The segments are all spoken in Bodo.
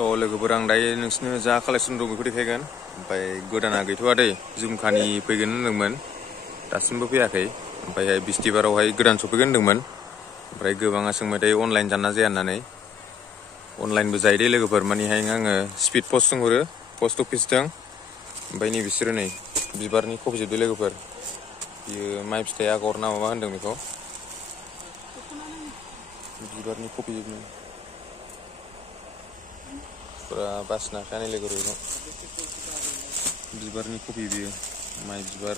लोगोफोर आं दायो नोंसिनो जा कालेक्सन दं बेखौ देखायगोन ओमफ्राय गोदाना गैथ'आ दै जुमखानि फैगोन होनदोंमोन दासिमबो फैयाखै ओमफ्राय बिस्तिबारावहाय गोदान सफैगोन होनदोंमोन ओमफ्राय गोबाङा सोंबाय थायो अनलाइन जाना जाया होननानै अनलाइनबो जायो दे लोगोफोर मानेहाय आङो स्पिड पस्ट हरो पस्ट अफिसजों ओमफ्राय नै बिसोरो नै बिबारनि कपि जोबदो लोगोफोर बियो माइ फिथाइ आगर ना माबा होनदों बेखौ बिबारनि कपि जोबनो फुरा बासिना खानाय लोगोफोर बेखौ बिबारनि कपि बियो माइ बिबार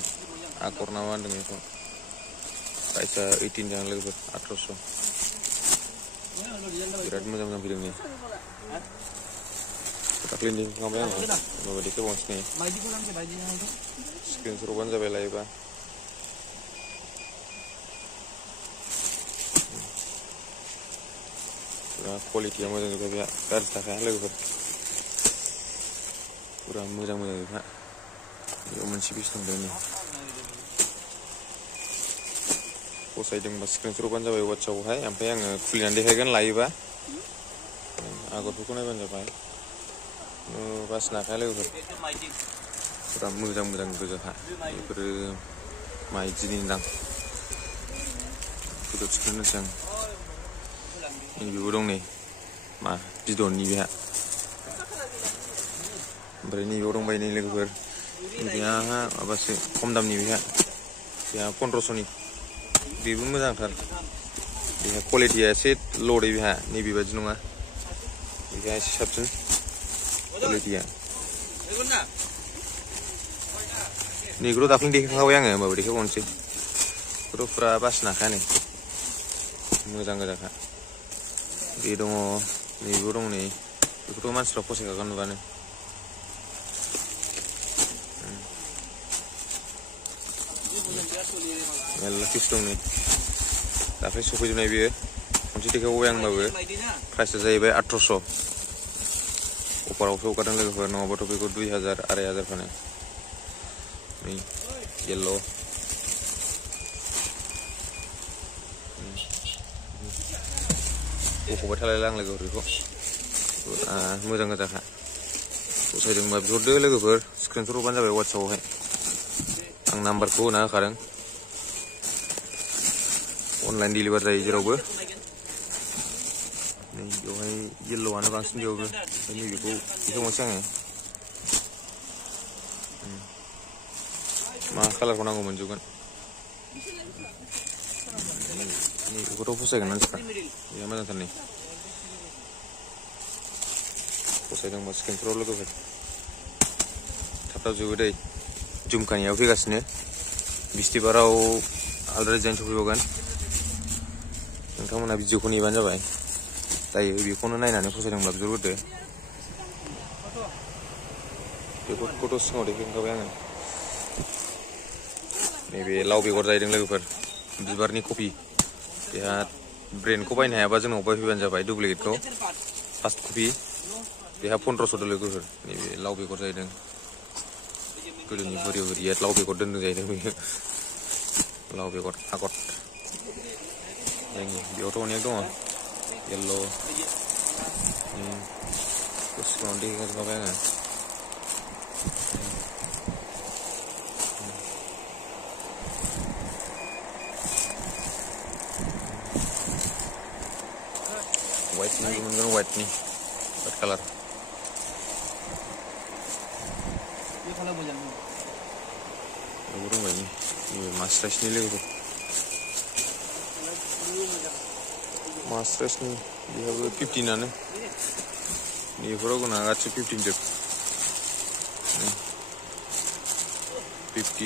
आगर ना मा होनदों बेखौ प्राइसा 18 जागोन लोगोफोर 1800 बिराद मोजां मोजां फैदों नै दाख्लैनि देखायखांबाय आङो माबा देखायबावनोसै नै स्क्रिनशट हरबानो जाबाय लायोबा पुरा क्वालिटिया मोजां जोबखा बेहा गाज्रि थाखाया लोगोफोर पुरा मोजां मोजां जोबखा बेयाव मोनसे पिस दंबाय नै फसायदोंबा स्क्रिनशट हरबानो जाबाय वाट्सएपआवहाय ओमफ्राय आङो खुलिनानै देखायगोन लायोबा आगरफोरखौ नायबानो जाबाय बासिनो हाखाया लोगोफोर पुरा मोजां मोजां गोजाखा बेफोरो माइदिनि दां फट' थिखांनोसै आं नैबेबो दं नै मा बिदननि बेहा ओमफ्राय नैबेयाव दंबाय नै लोगोफोर बेहा माबासो खम दामनि बेहा 1500नि बेबो मोजांथार बेहा क्वालिटिया एसे ल' दै बेहा नैबेबादि नङा बेहा एसे साबसिन क्वालिटिया नैखौथ' दाख्लैनो देखायखाबाय आङो होमबाबो देखायबावनोसै बेखौथ' फुरा बासिनो हाखाया नै मोजां गोजाखा बे दङ नैबो दं नै बेखौथ' मानसिफ्रा फसायखागोन नुबानो मेरला पिस दं नै दाख्लै सफैजोबनाय बेयो खनसे देखायबावबाय आं होमबाबो प्राइसा जाहैबाय 1800 अफारावसो हगारदों लोगोफोर नङाबाथ' बेखौ 2000 2500 फानो नै येल्ल' बख'बाय थालायला आं लोगोफोर बेखौ मोजां गोजाखा फसायदोंबा बिहरदो लोगोफोर स्क्रिनशट हरबानो जाबाय वाट्सएपआवहाय आं नाम्बारखौ होना होखादों अनलाइन डिलिभार जायो जेरावबो नै बेवहाय येल्ल'आनो बांसिन बेयावबो ओमफ्राय नैबेखौ देखायबावनोसै आङो मा कालारखौ नांगौ मोनजोबगोन नैबेखौथ' फसायगोन मानसिफ्रा बेहा मोजांथार नै फसायदोंबा स्क्रिनशटआव लोगोफोर थाब थाब जोबो दै जुमखानियाव फैगासिनो बिस्तिबाराव आलदा डिजाइन सफैबावगोन नोंथांमोना भिडिअखौ नेबानो जाबाय जायो बेखौनो नायनानै फसायदोंब्ला बिहरग्रोदो बेफोरखौथ' सिगाङाव देखायखाबाय आङो नैबे लाव बेगर जाहैदों लोगोफोर बिबारनि कपि बेहा ब्रेन्डखौ बायनो हायाबा जोंनाव बायफैबानो जाबाय डुप्लिकेटखौ फार्स्ट कपि बेहा 1500 लोगोफोर नैबे लाव बेगर जाहैदों गोदोनि बोरि बोरिया लाव बेगर दोनदों जाहैदों बेयो लाव बेगर आगर बेयावथ' अनेक दङ येल्ल' सिगाङाव देखायखाबाय आङो वाइटनि मोनगोन वाइट कालार बेबो दंबाय नैबे मास्राइसनि लोगोफोर मास्राइसनि बेहाबो 15आनो नैबेफोराव गोनां गासिबो 15 जोब 15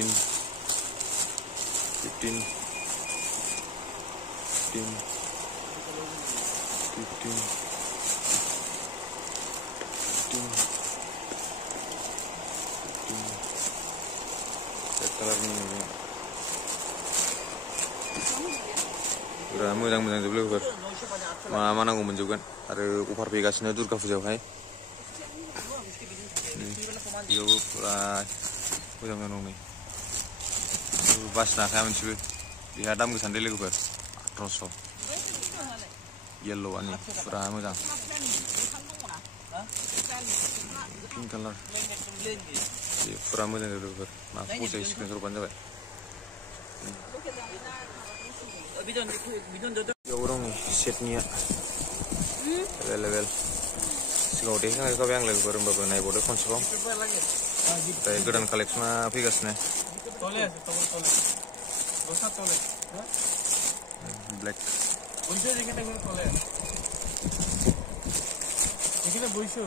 कालारनि पुरा मोजां मोजां जोब लोगोफोर मा नांगौ मोनजोबगोन आरो अफार फैगासिनो दुर्गा फुजायावहाय बेयावबो पुरा मोजां मोजां दं नै बासिनो हाखाया मोनसेबो बेहा दाम गोसानि लोगोफोर 1800 येल्ल'आनो पुरा मोजां Pink color. Fura moजां जादों बेफोर माखौ फसायो स्क्रिन हरबानो जाबाय बेयाव दं सेटनिया एभेलेबेल सिगाङाव देखायखाबाय आं लोगोफोर होमबाबो नायबावदो खनसेबाव ओमफ्राय गोदान कालेक्सना फैगासिनो ब्लेक এখানে বইছো